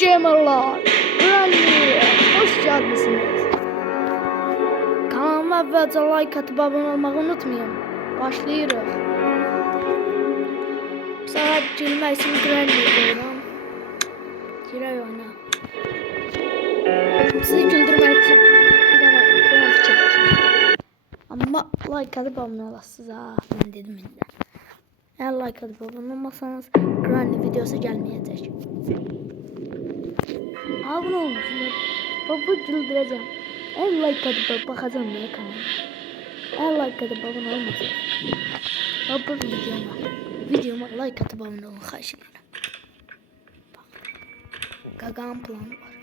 gamerlar, Granny, hoş geldiniz. Kanalıma əvvəlcə like atıp abone olmayı unutmayın. Başlayırıq. Bu sefer gülmə ismi Granny qoyuram. Girək oyna. Sizi güldürmək üçün bir dənə qonaq çəkəcəm. Amma like atıp abone olasınız ha. Ben dedim indi. Eğer like atıp abone olmasanız Granny videosu gelmeyecek. Abone olmuşsunuz. Baba güldüreceğim. Eğer like atıp bakacağım ya kanalıma. Eğer like atıp abone olmasanız. Baba videoma like atıp abone olun karşılığına. Bak. Gaga'nın planı var.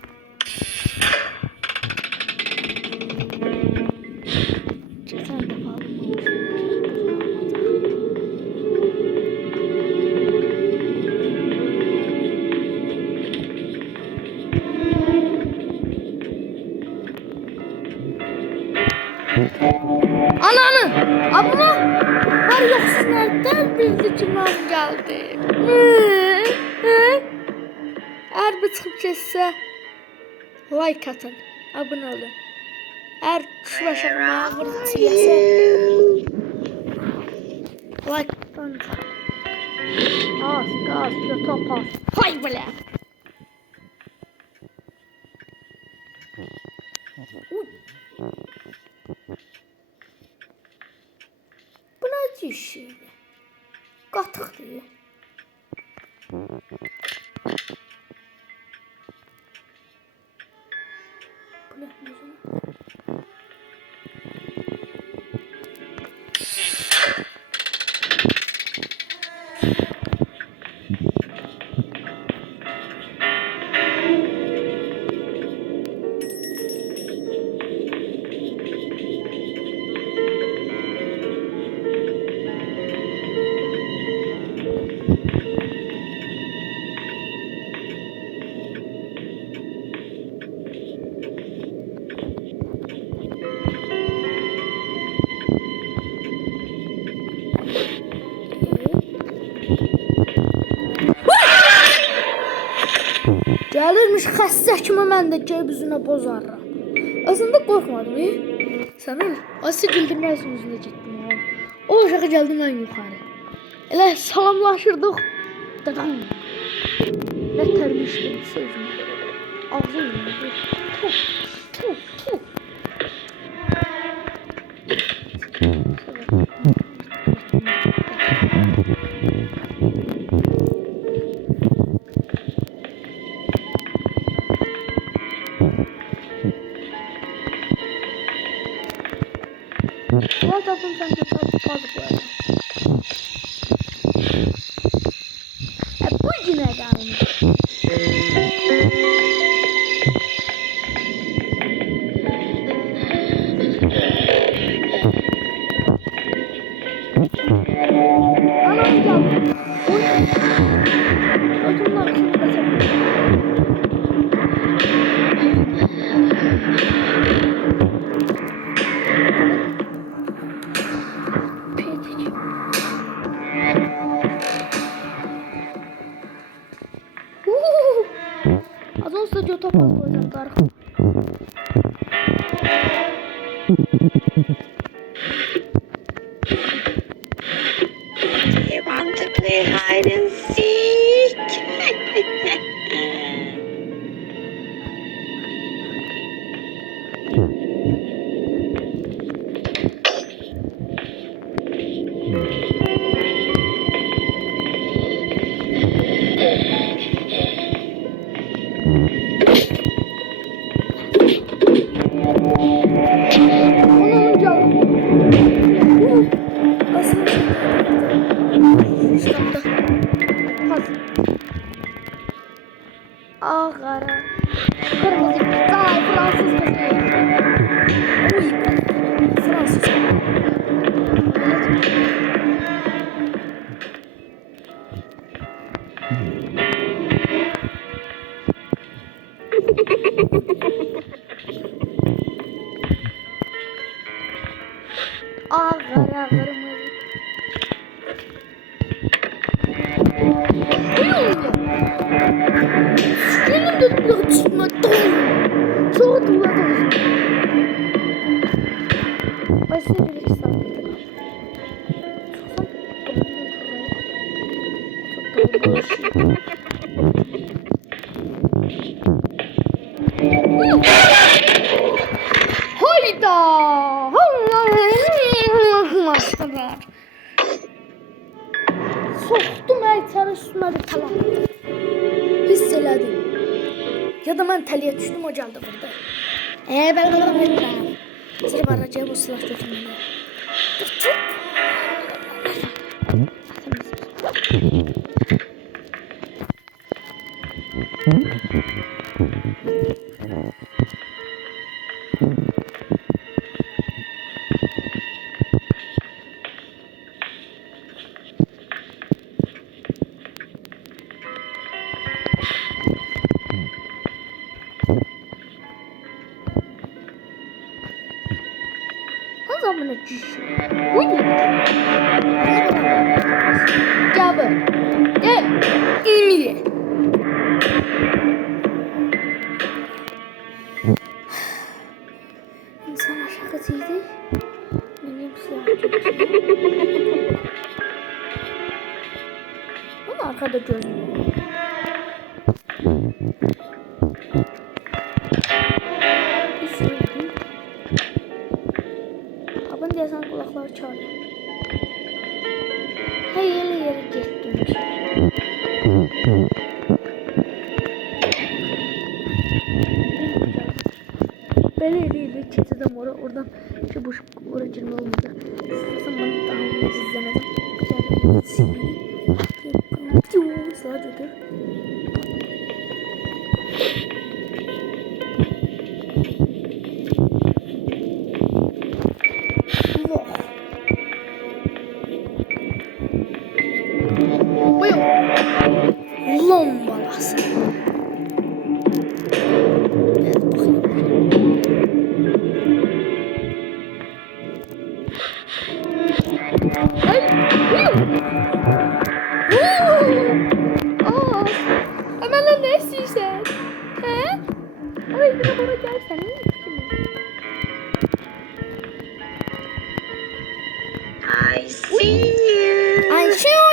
Geçen defa alınmamış. Ananı! Abla! Var yok siz nereden bildircimler geldi? Eğer bir çıkıp geçse like atın, abone olun. Eğer kuşlaşırmaya vurtiyese like atın. Az, YouTube az. Hay bile! Bu ne işi? Qatık değil. Bu ne? Gəlirmiş xəstə kimi mən də gəlib üzünə bozarram. Aslında qorxmadım. Sən öl. Asıl güldürmək üçün üzünə getdim ya. O aşağı gəldim mən yuxarı. Elə salamlaşırdıq. Dadam. Nə tərmişdim sözümü. Ağzım yandı. Puh. What happened to the possible? Bu yine gelmiş. Anam geldi. Ödümler kısmı kaçabilir. Az olsa YouTube koyacağım Tarık. You want to play hide and seek? Onun canı. Nasıl? Stopta. Pas. Ağara. Kırmızı. Ay Fransız kızı. Uy. Fransız. Ağara kırmızı. Uyuyor. Günüm dedim ya çıkma. Sonra tuğladım. Başlayınca bir iki saat bekledim. Hayda! Soktum içeri üstüme de tamam. Hiss elədim. Ya da mən təliyə düşdüm o gəldi burada. Ben onu bilmirəm. Sıra baracaya bu silah götürməli. Zamana ciş. Uydu. Gel bak. Gel. İmile. İnsan aşağısıydı. Benim silahım. Ama arkada görünüyor. Sen kulaklar çağırıyor. Hayır yere gittim. Ben eliyle çetedim oradan şu boş uğraşırım olmadı. Sen bana daha önce izlemedim. Sadece balası. Evet bakayım. Ay! Aa! Hemen lan ne istiyorsun? He? Ay bir de bana gelsen ne istiyorsun? I see you. I see you.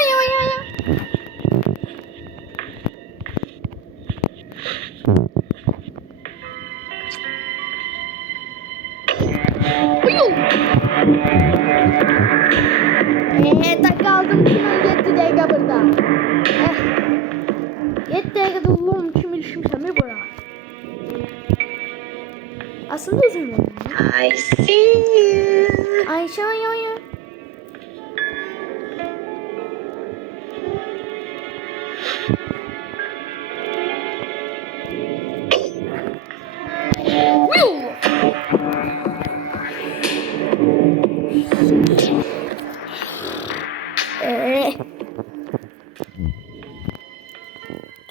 Kaldım kimin 7 dakika burada. 7 dakikada ulan kim ilişmişsem mi bura? Aslında uzun var. I see you. Ayşe ya.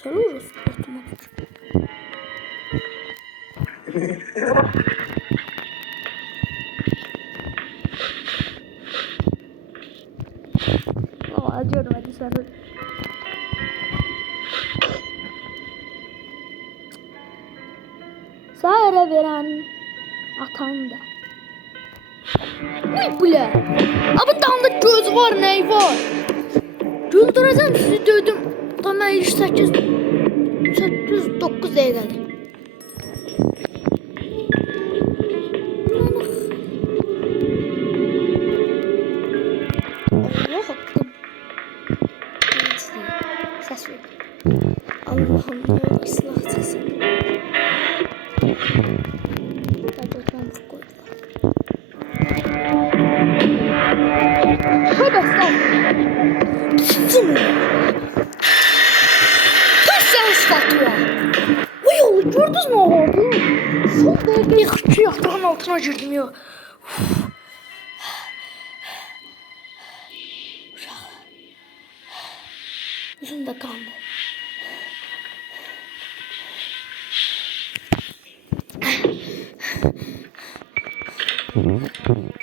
Tanıyoruz otomatik. Acıyorum hadi sen. Sahara veren atan da. Uy bile. Abi damda göz var ney var? Güldüreceğim sizi dövdüm. Tamam 8 9 dakikada. Allah hakkım. Ses ver. Allah'ım ne ıslah sesi. Gerçekten çok koydular. Tövbe estağfurullah. Tutun. Sen statüa. Bu yolu gördünüz mü orada? Son dakika yıkıcı yatağın altına girdim ya. Yüzüm de kandı.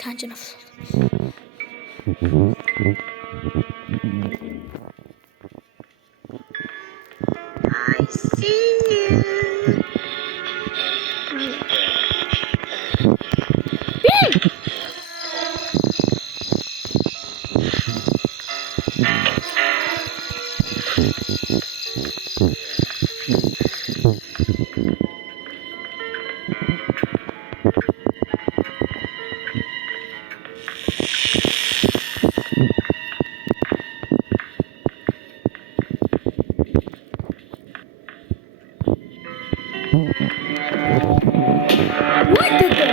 Kancana fırladım. see you. Uy dedi.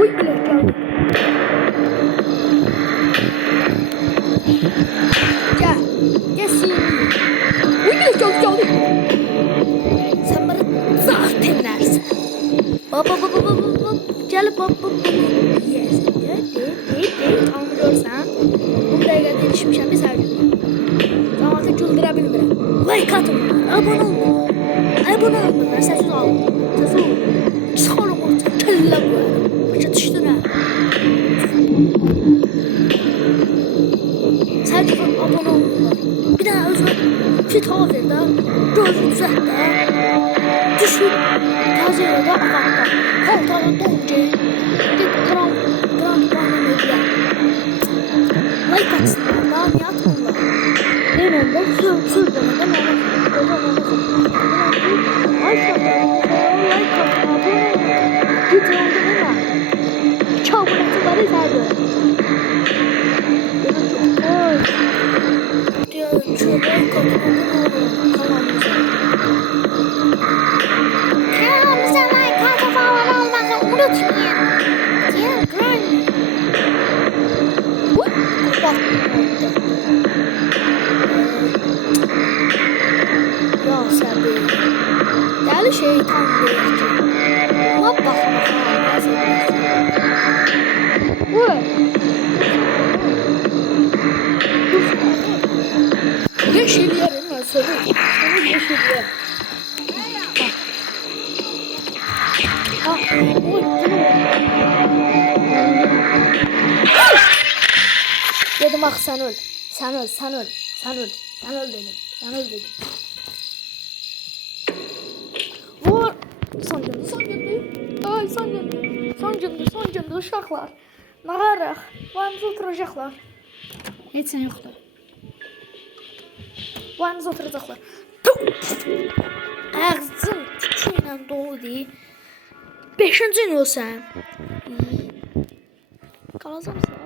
Uy bilek geldi. Gel. Gelsin. Uy bilek geldi. Sen bana zaten dersin. Baba. Gel baba. Yes. Değil. Tanrıyorsan. Bu dakikada yetişmişim bir sadece. Zamanı güldürebilirim. Like atın. Abone olun. Abone olun. Sessiz ol. Çıkarım ortaya. Kelle koyarım. Başa düştün ha. Sadece abone olun. Bir daha özür kitap ver de. Gözü düzelt de. Düşün. Taze yerde akakta. Kaltalı donca. Git Grand Bana Media. Like atsınlar. Daha niye atmıyorlar? Benim de sür bana da like atın abone olun. Git oldu ama. Çabuk atıları saydı. Diyor like atın abone olun kanalımıza. Kanalımıza like atıp abone olmayı unutmayın. Diyor Granny. Kapattım. Ya Sabi. Deli şeytan değil ki. Ama bakma falan. Uy. Yeşil yerim ben söyleyeyim. Sana yeşil yer. Uy. Dedim bak sen öl. Sen öl dedim. Vur. Son gündü. Ay son gündü uşaqlar. Nağarıq. Vayımızı oturacaqlar. Heç nə yoxdur. Vayımızı oturacaqlar. Ağzın tüküyle dolu deyil. 5-ci gün olsan. Qalacam sağ.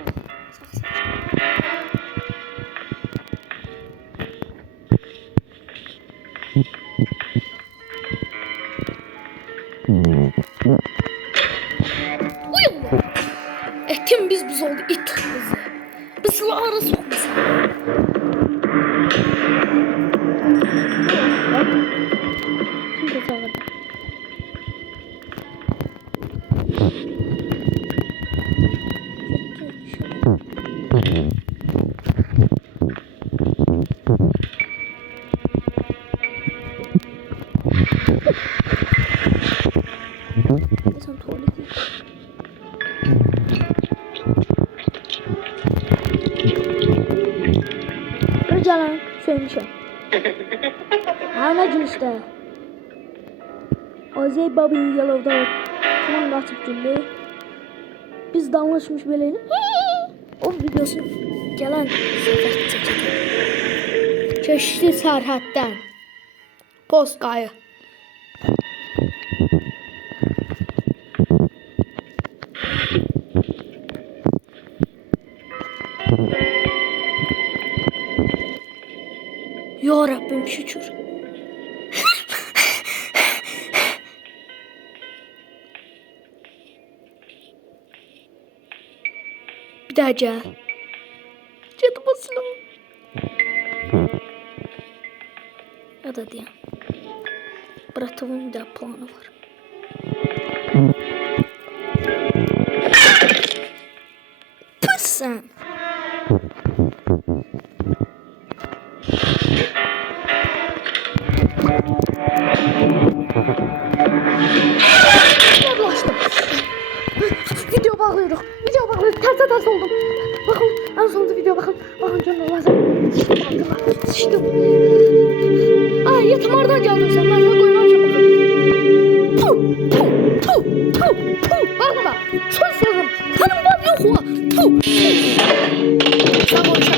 Kim biz oldu it bizi. Biz silahlara sokmasın. Şimdi çağırdı. Sen tuvalete. Canan söylemişim. Ana işte. Azey Babi'nin yalovda falan kaçıp güldü. Biz danışmış beleyini. O videosu gelen çeşitli sərhəddən post qayı. Ya Rabbim şükür. Bir daha gel. Cadı basılı. Ya da diye. Bratov'un bir daha planı var. Pıs sen. Yaklaştım. Video bağlıyoruz. Ters oldum. Bakın en sonunda video bakın. Bakın canım lazım. Sıçtım. Ay Tam oradan geldin sen. Ben sana koymamışım bakalım. Puh, puh, puh, puh, puh. Bakın bak. Söz sözüm. Senin var yok o. Puh. Sen konuşa.